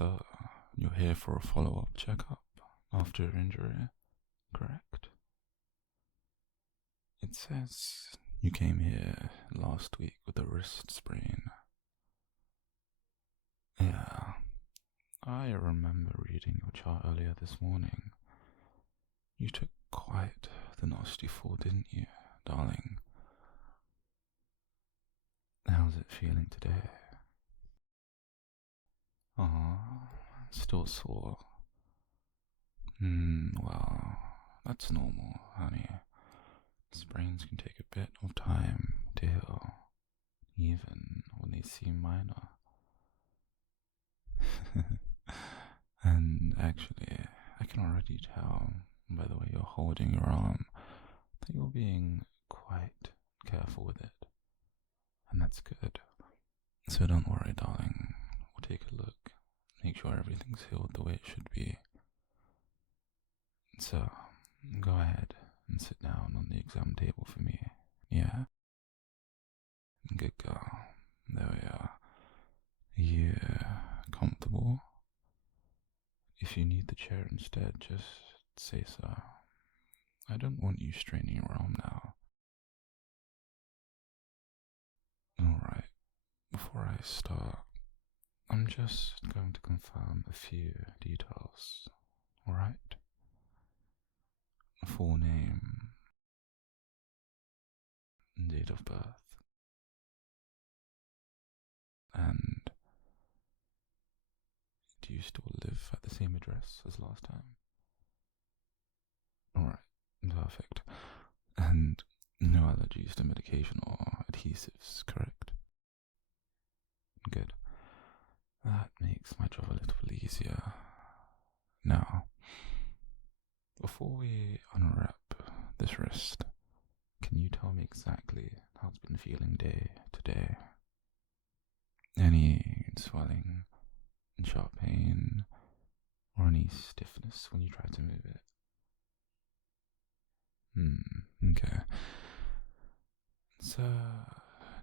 So, you're here for a follow-up checkup after your injury, correct? It says you came here last week with a wrist sprain. Yeah, I remember reading your chart earlier this morning. You took quite the nasty fall, didn't you, darling? How's it feeling today? Still sore. Well, that's normal, honey. Sprains can take a bit of time to heal, even when they seem minor. And actually, I can already tell by the way you're holding your arm that you're being quite careful with it. And that's good. So don't worry, darling. We'll take a look, make sure everything's healed the way it should be. So, go ahead and sit down on the exam table for me. Yeah? Good girl. There we are. You comfortable? If you need the chair instead, just say so. I don't want you straining your arm now. Alright, before I start, I'm just going to confirm a few details. Alright? Full name, date of birth, and do you still live at the same address as last time? Alright, perfect. And no allergies to medication or adhesives, correct? Good. That makes my job a little easier. Now, before we unwrap this wrist, can you tell me exactly how it's been feeling day to day? Any swelling, sharp pain, or any stiffness when you try to move it? Okay. So,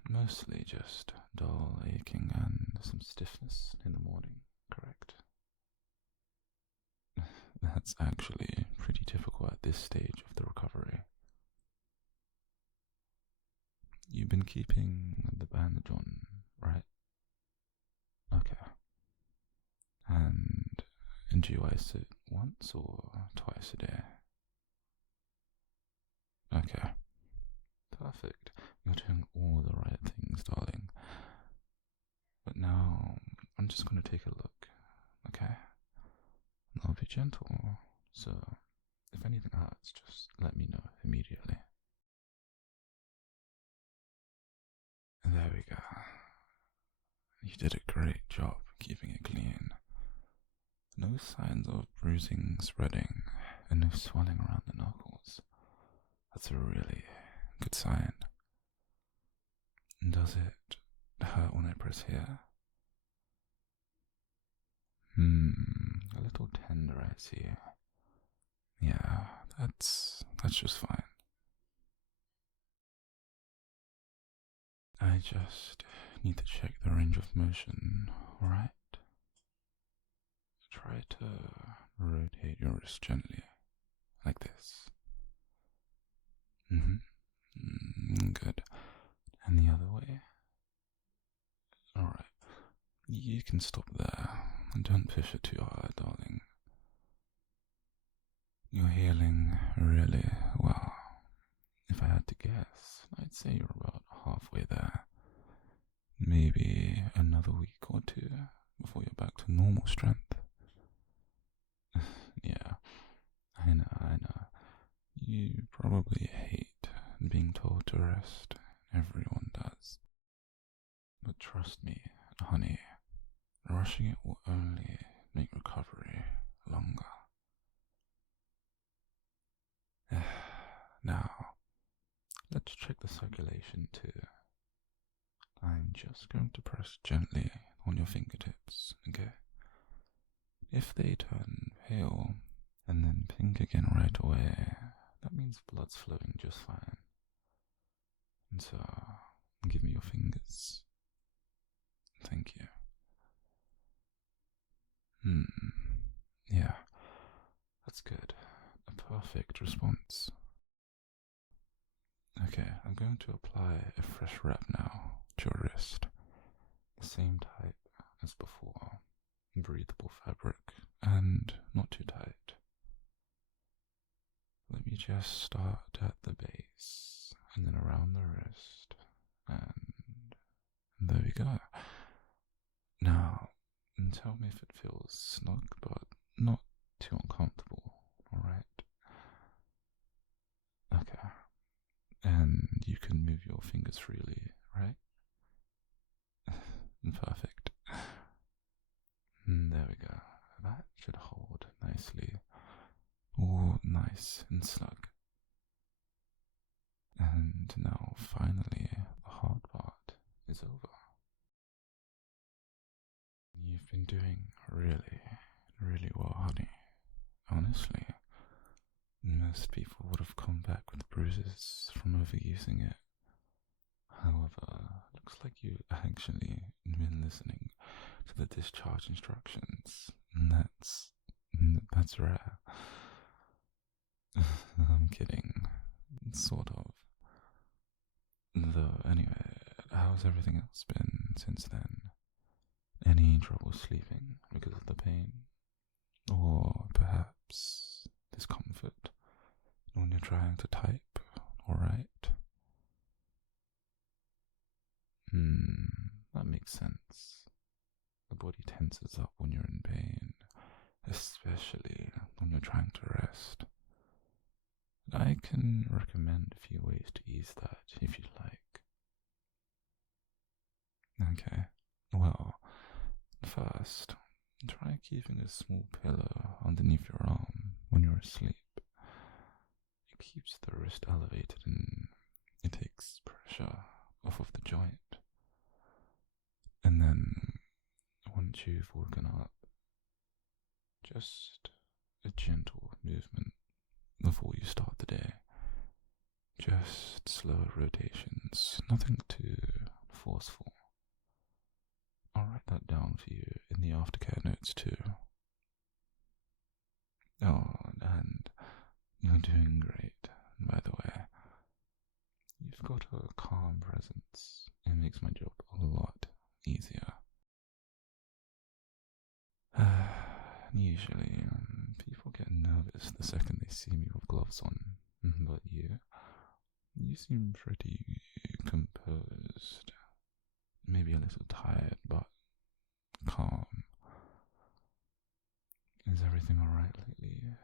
mostly just dull aching and some stiffness in the morning, correct? That's actually pretty typical at this stage of the recovery. You've been keeping the bandage on, right? Okay. And do you ice it once or twice a day? Okay. Perfect. You're doing all the right things, darling. But now, I'm just going to take a look, okay? And I'll be gentle, so if anything hurts, just let me know immediately. There we go. You did a great job keeping it clean. No signs of bruising spreading, and no swelling around the knuckles. That's a really good sign. Does it hurt when I press here? A little tender, I see. Yeah, that's just fine. I just need to check the range of motion, alright? Try to rotate your wrist gently, like this. Good. And the other way? Alright. You can stop there. Don't push it too hard, darling. You're healing really well. If I had to guess, I'd say you're about halfway there. Maybe another week or two before you're back to normal strength. Yeah, I know. You probably hate being told to rest. Everyone does. But trust me, honey, rushing it will only make recovery longer. Now, let's check the circulation too. I'm just going to press gently on your fingertips, okay? If they turn pale and then pink again right away, that means blood's flowing just fine. And so, give me your fingers. Thank you. Hmm. Yeah, that's good. A perfect response. Okay, I'm going to apply a fresh wrap now to your wrist. The same type as before. Breathable fabric and not too tight. Let me just start at the base and then around the wrist. And there we go. Now, tell me if it feels snug but not too uncomfortable, alright? Okay. And you can move your fingers freely, right? Perfect. There we go. That should hold nicely. All nice and snug. And now, finally, the hard part is over. You've been doing really, really well, honey. Honestly, most people would have come back with bruises from overusing it. However, looks like you've actually been listening to the discharge instructions. That's rare. I'm kidding. Sort of. Though, anyway, how's everything else been since then? Any trouble sleeping because of the pain? Or perhaps discomfort when you're trying to type or write? That makes sense. The body tenses up when you're in pain, especially when you're trying to rest. I can recommend a few ways to ease that if you'd like. Okay, well, first, try keeping a small pillow underneath your arm when you're asleep. It keeps the wrist elevated and it takes pressure off of the joint. And then, once you've woken up, just a gentle movement before you start the day. Just slow rotations, nothing too forceful. I'll write that down for you in the aftercare notes too. Oh, and you're doing great, by the way. You've got a calm presence. It makes my job a lot easier. Usually, people get nervous the second they see me with gloves on, but you seem pretty composed. Maybe a little tired, but calm. Is everything alright lately?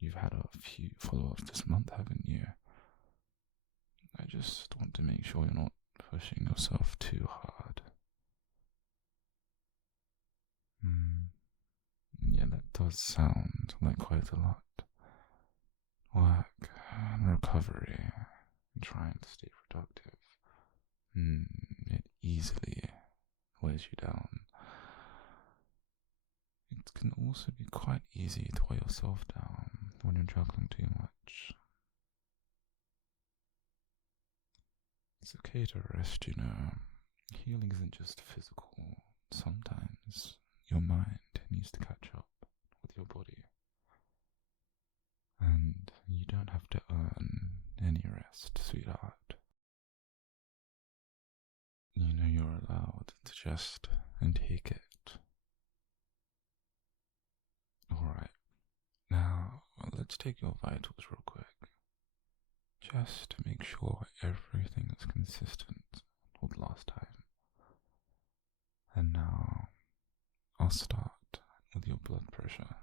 You've had a few follow-ups this month, haven't you? I just want to make sure you're not pushing yourself too hard. Yeah, that does sound like quite a lot. Work and recovery, trying to stay productive. It easily wears you down. It can also be quite easy to weigh yourself down when you're juggling too much. It's okay to rest, you know. Healing isn't just physical. Sometimes your mind needs to catch up with your body. And you don't have to earn any rest, sweetheart. You know you're allowed to just take it. Alright, now let's take your vitals real quick. Just to make sure everything is consistent with last time. And now I'll start with your blood pressure.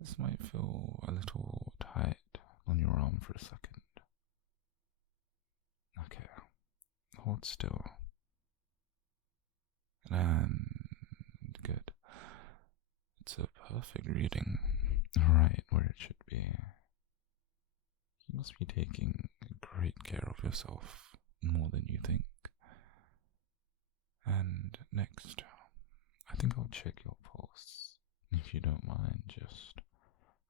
This might feel a little tight on your arm for a second. Okay, hold still. And good. It's a perfect reading, right where it should be. You must be taking great care of yourself, more than you think. And next, I think I'll check your pulse. If you don't mind, just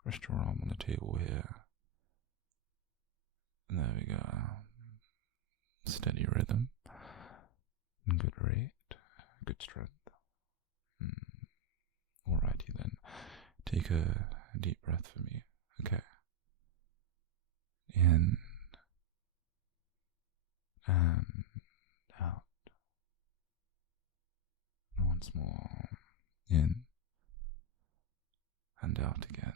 rest your arm on the table here. And there we go. Steady rhythm. Good rate. Good strength. take a deep breath for me. Okay. In and out. Once more. In and out again.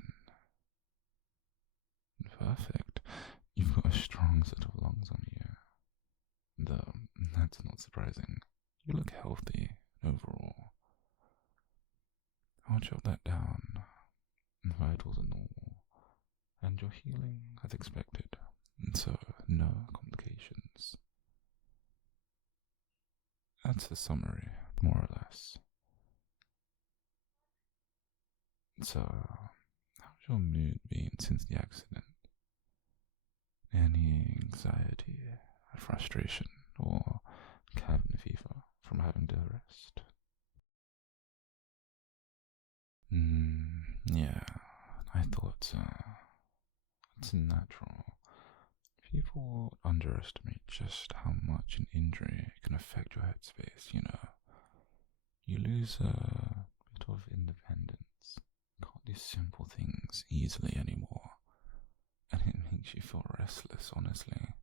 Perfect. You've got a strong set of lungs on you. Though that's not surprising. You look healthy overall. I'll jot that down. Vitals are normal. And you're healing as expected. So, no complications. That's the summary, more or less. So, how's your mood been since the accident? Any anxiety, frustration, or cabin fever from having to rest? Yeah, I thought so. It's natural. People underestimate just how much an injury can affect your headspace, you know. You lose a bit of independence. Can't do simple things easily anymore. And it makes you feel restless, honestly.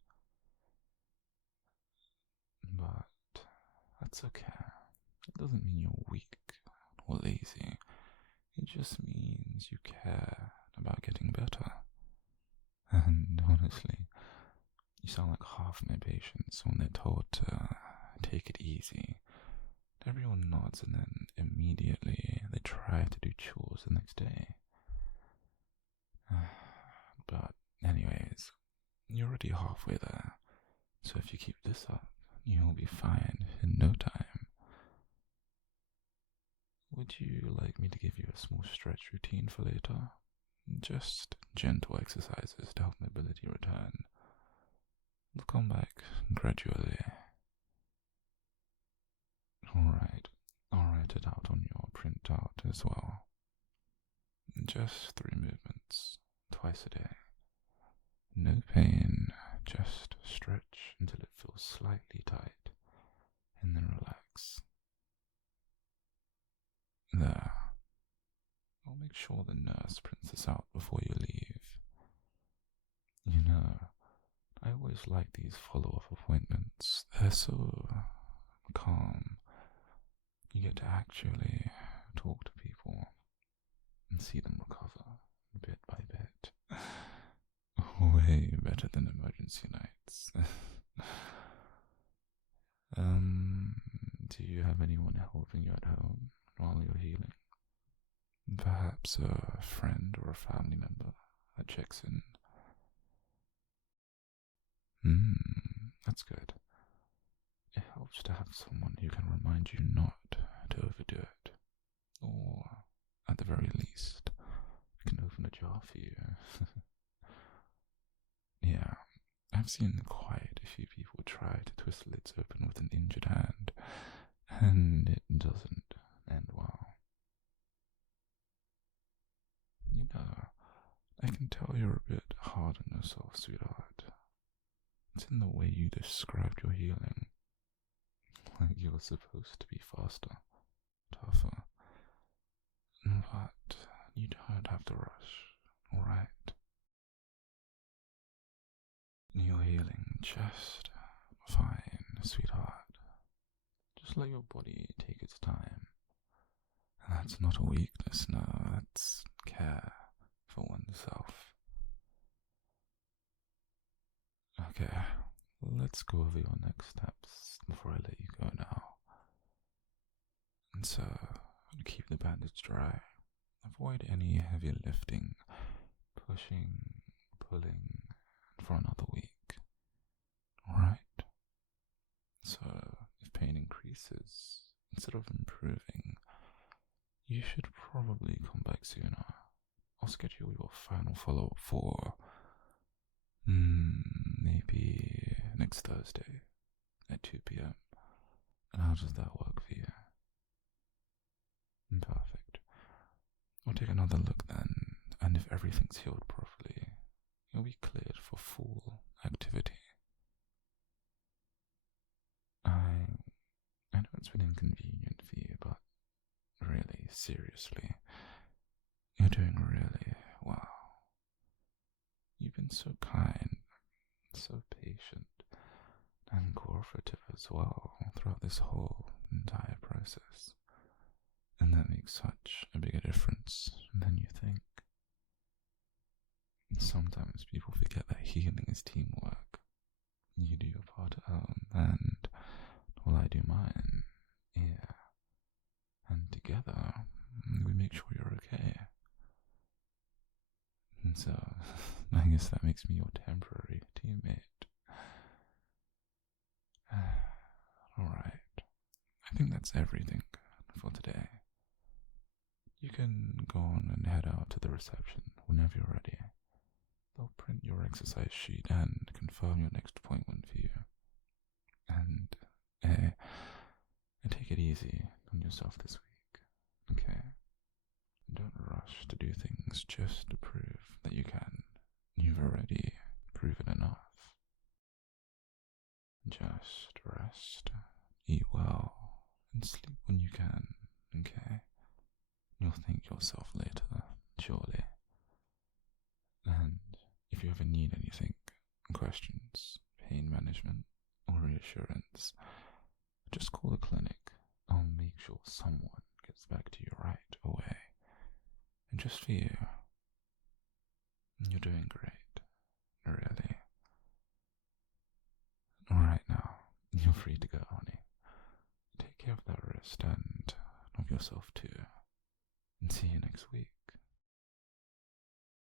But that's okay. It doesn't mean you're weak or lazy. It just means you care about getting better. And honestly, you sound like half my patients when they're told to take it easy. Everyone nods and then immediately they try to do chores the next day. But anyways, you're already halfway there. So if you keep this up, you'll be fine in no time. Would you like me to give you a small stretch routine for later? Just gentle exercises to help mobility return. We'll come back gradually. Alright, I'll write it out on your printout as well. Just 3 movements, twice a day. No pain, just stretch until it feels slightly tight, and then relax. There. I'll make sure the nurse prints this out before you leave. You know, I always like these follow-up appointments. They're so calm. You get to actually talk to people and see them recover bit by bit. Way better than emergency nights. Do you have anyone helping you at home while you're healing? Perhaps a friend or a family member that checks in? That's good. It helps to have someone who can remind you not to overdo it. Or, at the very least, I can open a jar for you. Yeah, I've seen quite a few people try to twist lids open with an injured hand, and it doesn't end well. You know, I can tell you're a bit hard on yourself, sweetheart. It's in the way you described your healing. Like you were supposed to be faster, tougher. But you don't have to rush, alright? You're healing just fine, sweetheart. Just let your body take its time. That's not a weakness, no, that's care for oneself. Okay, let's go over your next steps before I let you go now. And so, keep the bandage dry. Avoid any heavy lifting, pushing, pulling for another week. Alright? So, if pain increases instead of improving, you should probably come back sooner. I'll schedule your final follow-up for maybe next Thursday at 2 p.m. And how does that work for you? Perfect. We'll take another look then, and if everything's healed properly, you'll be cleared for full activity. I know it's been inconvenient for you, but really, seriously, you're doing really well. You've been so kind, so patient, and cooperative as well throughout this whole entire process. And that makes such a bigger difference than you think. Sometimes people forget that healing is teamwork. You do your part at home, and while I do mine here. And together, we make sure you're okay. And so, I guess that makes me your temporary teammate. Alright, I think that's everything for today. You can go on and head out to the reception whenever you're ready. They'll print your exercise sheet and confirm your next appointment for you. And, take it easy on yourself this week, okay? Don't rush to do things just to prove that you can. You've already proven enough. Just rest, eat well, and sleep when you can, okay? You'll thank yourself later, surely. And if you ever need anything, questions, pain management, or reassurance, just call the clinic. I'll make sure someone gets back to you right away. And just for you, you're doing great, really. Alright now, you're free to go, honey. Take care of that wrist and of yourself too. And see you next week.